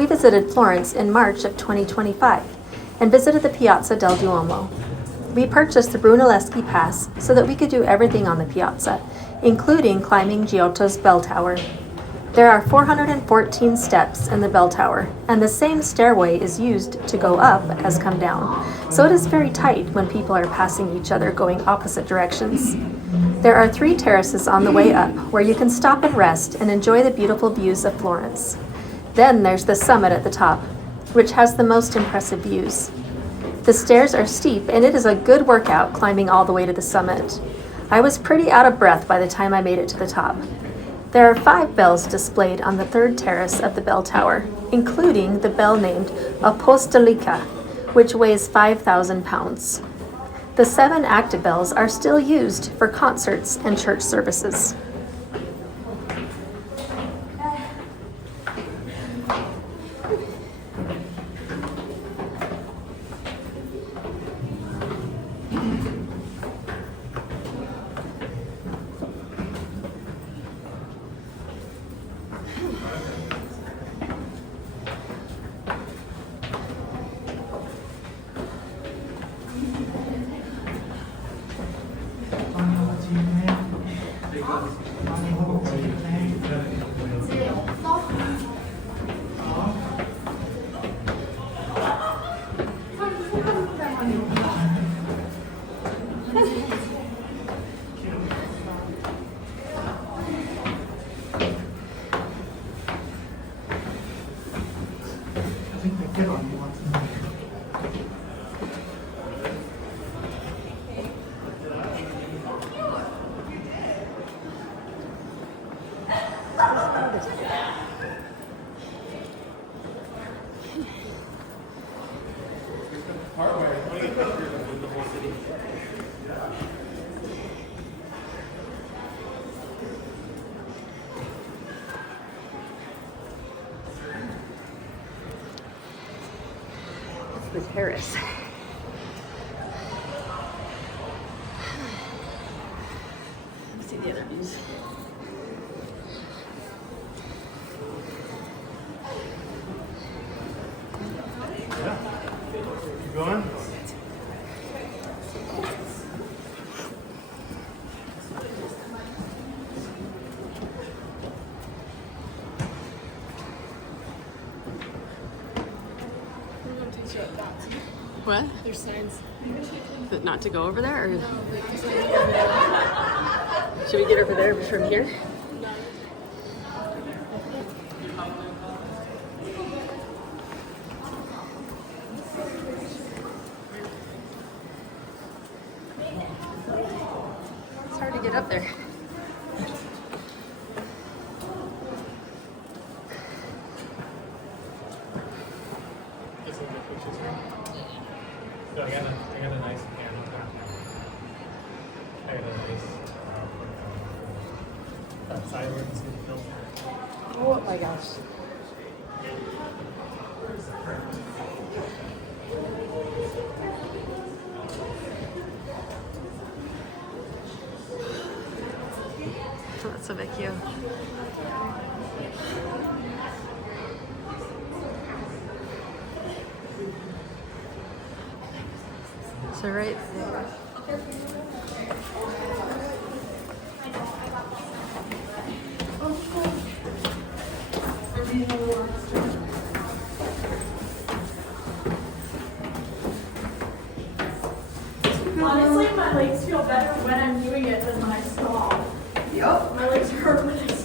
We visited Florence in March of 2025 and visited the Piazza del Duomo. We purchased the Brunelleschi Pass so that we could do everything on the piazza, including climbing Giotto's bell tower. There are 414 steps in the bell tower, and the same stairway is used to go up as come down, so it is very tight when people are passing each other going opposite directions. There are 3 terraces on the way up where you can stop and rest and enjoy the beautiful views of Florence. Then there's the summit at the top, which has the most impressive views. The stairs are steep and it is a good workout climbing all the way to the summit. I was pretty out of breath by the time I made it to the top. There are 5 bells displayed on the 3rd terrace of the bell tower, including the bell named Apostolica, which weighs 5,000 pounds. The 7 active bells are still used for concerts and church services. The terrace. Let's see the other views. Yeah. Keep going. What? There's signs. But not to go over there? Or should we get over there from here? It's hard to get up there. So I got a nice camera. I got a nice that side where you can see the filter. Oh my gosh. That's so vecchio. So right there. Honestly, my legs feel better when I'm doing it than when I stop. Yep. My legs hurt when I stop.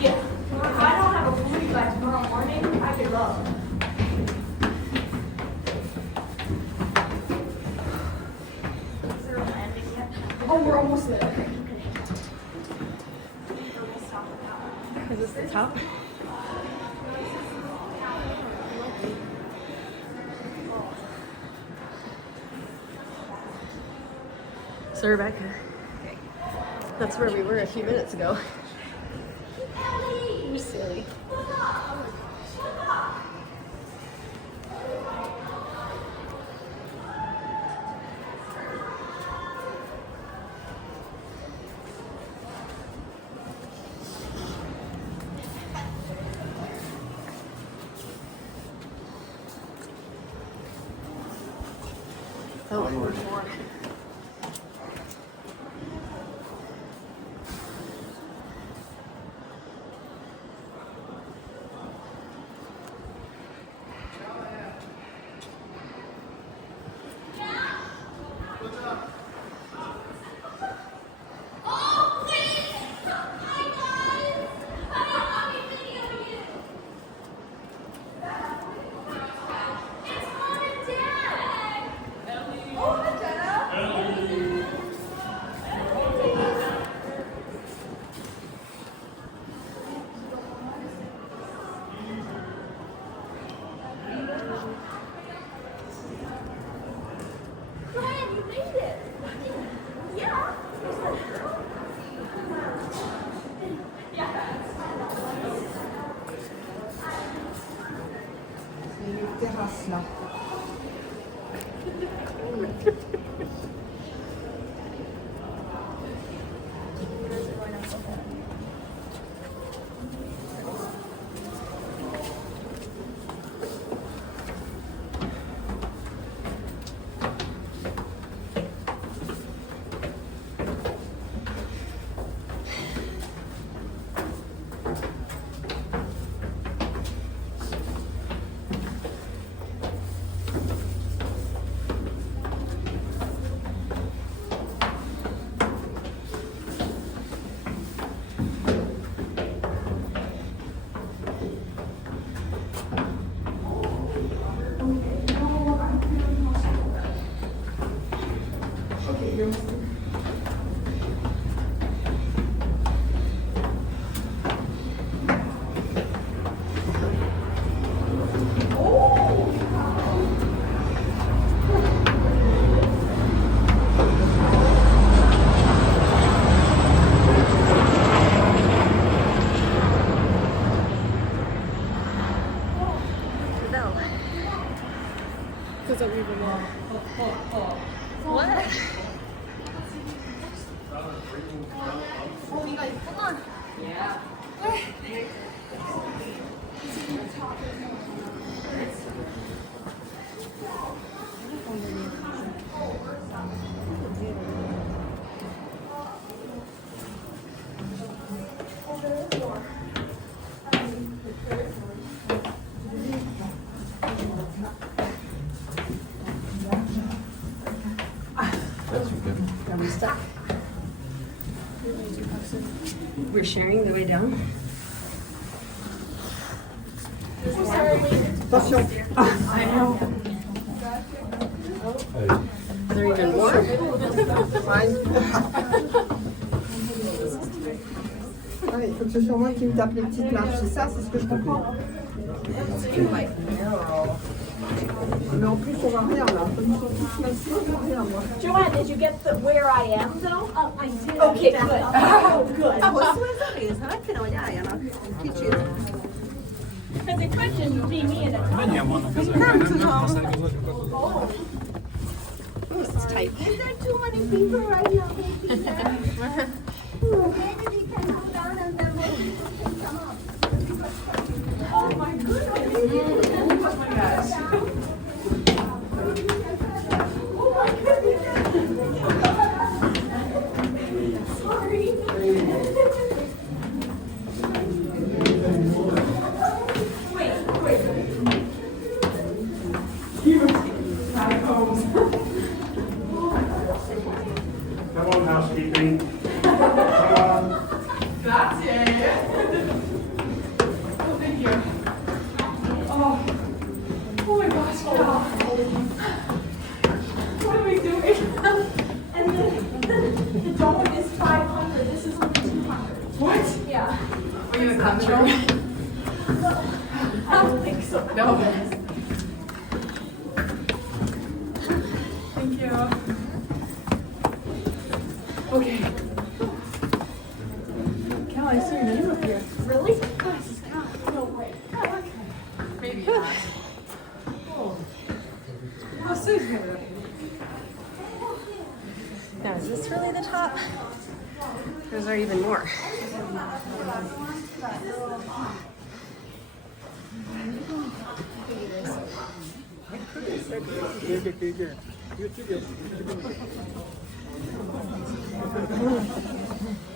Yeah. If I don't have a booty by tomorrow morning, I give up. Is there a landing yet? Oh, we're almost there. Is this the top? So Rebecca. Okay. That's where we were a few minutes ago. You're silly. Oh, more. Brian, you made it. Yeah. Terrasse là. Because we were more. What? Oh, you guys, hold on. Yeah. Are we stuck? We're sharing the way down. Attention. I know. Are there even more? Ouais, il faut que ce soit moi qui me tape les petites marches, c'est ça, c'est ce que je comprends. Mais en plus, on va rien là. Comme ils sont tous massifs, on va rien, moi. Joanne, did you get the where I am though? Oh, I did. Okay, That's good. all. Oh, good. Hosszú ez a rész? Hát kéne, hogy álljanak. Kicsit. Because it could just be me and a Mennyien vannak ezek? Nem használjuk az azokat. It's tight. Is there too many people right now? Maybe we can go down and then more people can come up. Oh my goodness. Oh my gosh. Oh my goodness. Sorry. Come on, housekeeping. Come on. Grazie. Oh, thank you. Oh my gosh, wow. What are we doing? And the dome is 500. This is only 200. What? Yeah. Are you in the country? I don't think so. No. Thank you. Okay. Now, is this really the top? Or is there even more?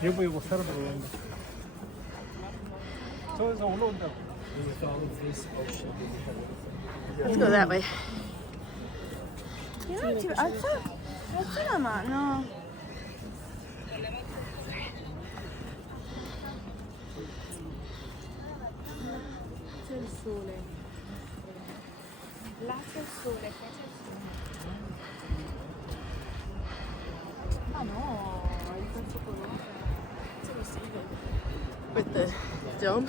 여보 이거 사러 들어오는데. 저기서 올라온다고. Let's go that way. alza la mano. C'è il sole. Là c'è il sole, qua c'è il sole. Ah no, è il terzo colore. Se lo si vede. With the dome.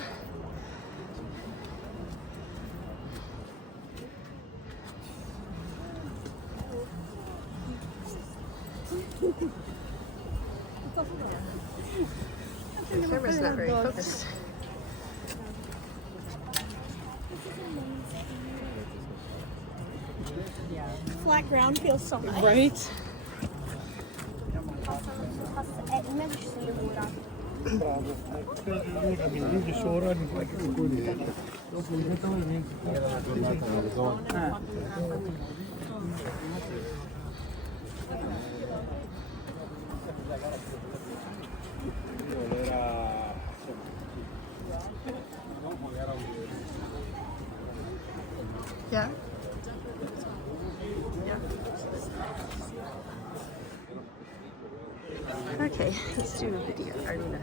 The camera's not very focused. Flat ground feels so nice. Right? Una ci sono le mura. Bravo. Ora mi dici su ora mi fai che dopo il metro e niente. Era una giornata nelle zone. Yeah. Okay, let's do a video, Aruna.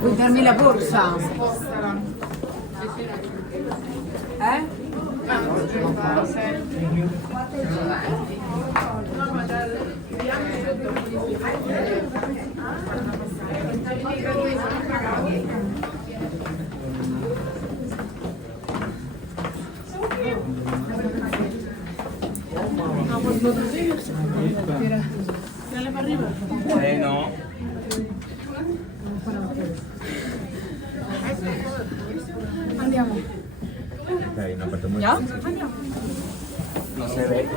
Vuoi darmi la borsa? Eh? No. Andiamo. Ok, un appartamento. Andiamo. No se ve.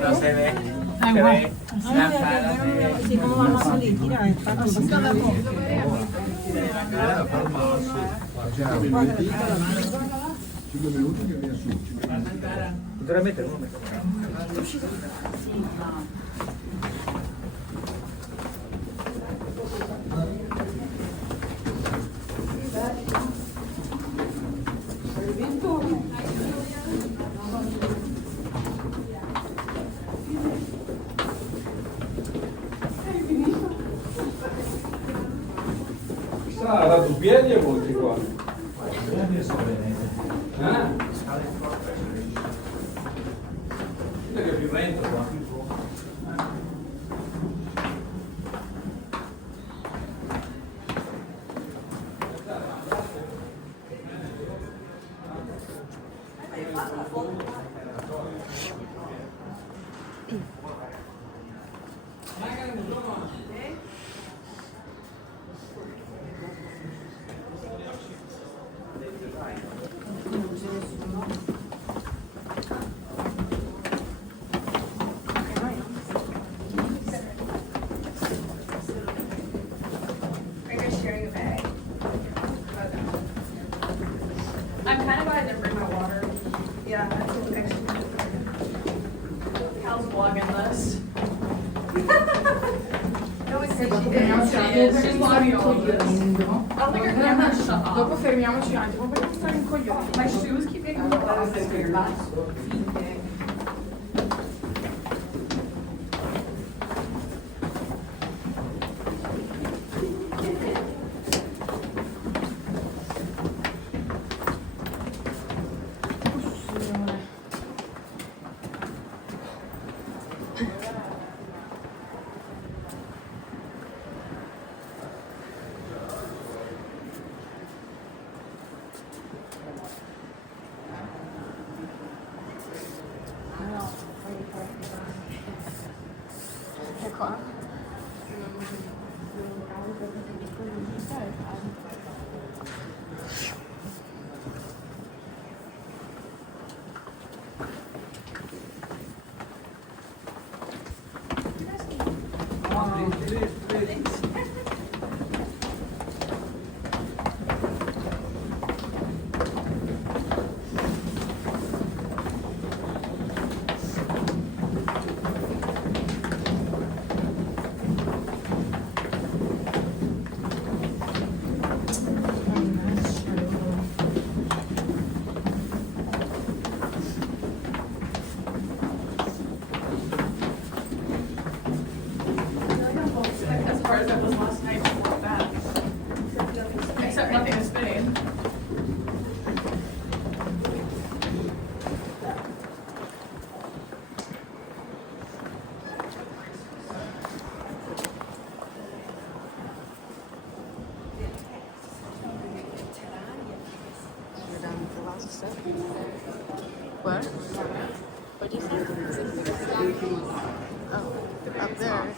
No se ve. Ah, Se guarda. ve. La cara se ve. Sì, come vanno a salire? Tira, è fatto Veramente non mi Ha dato piedi e volti qua. Che è più lento qua. I'm kind of glad I didn't bring my water. Yeah, that's actually. Cal's vlogging this. She's vlogging all of this. I don't think her camera's shut off. Dopo fermiamoci un attimo perché mi stai incogliendo. My shoes keep getting closed. What? What'd you say? Oh, up there.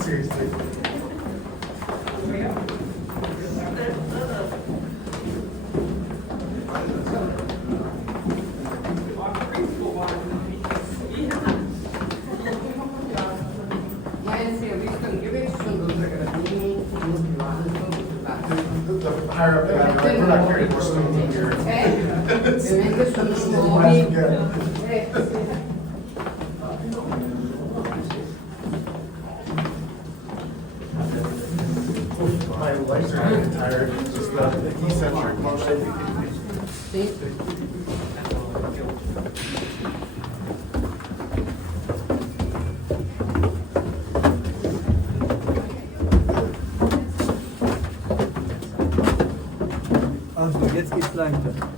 Seriously. The higher up, like, we're not carrying more stones here. This is the last we get. My legs are getting tired, just the eccentric motion. Also, jetzt geht's leichter.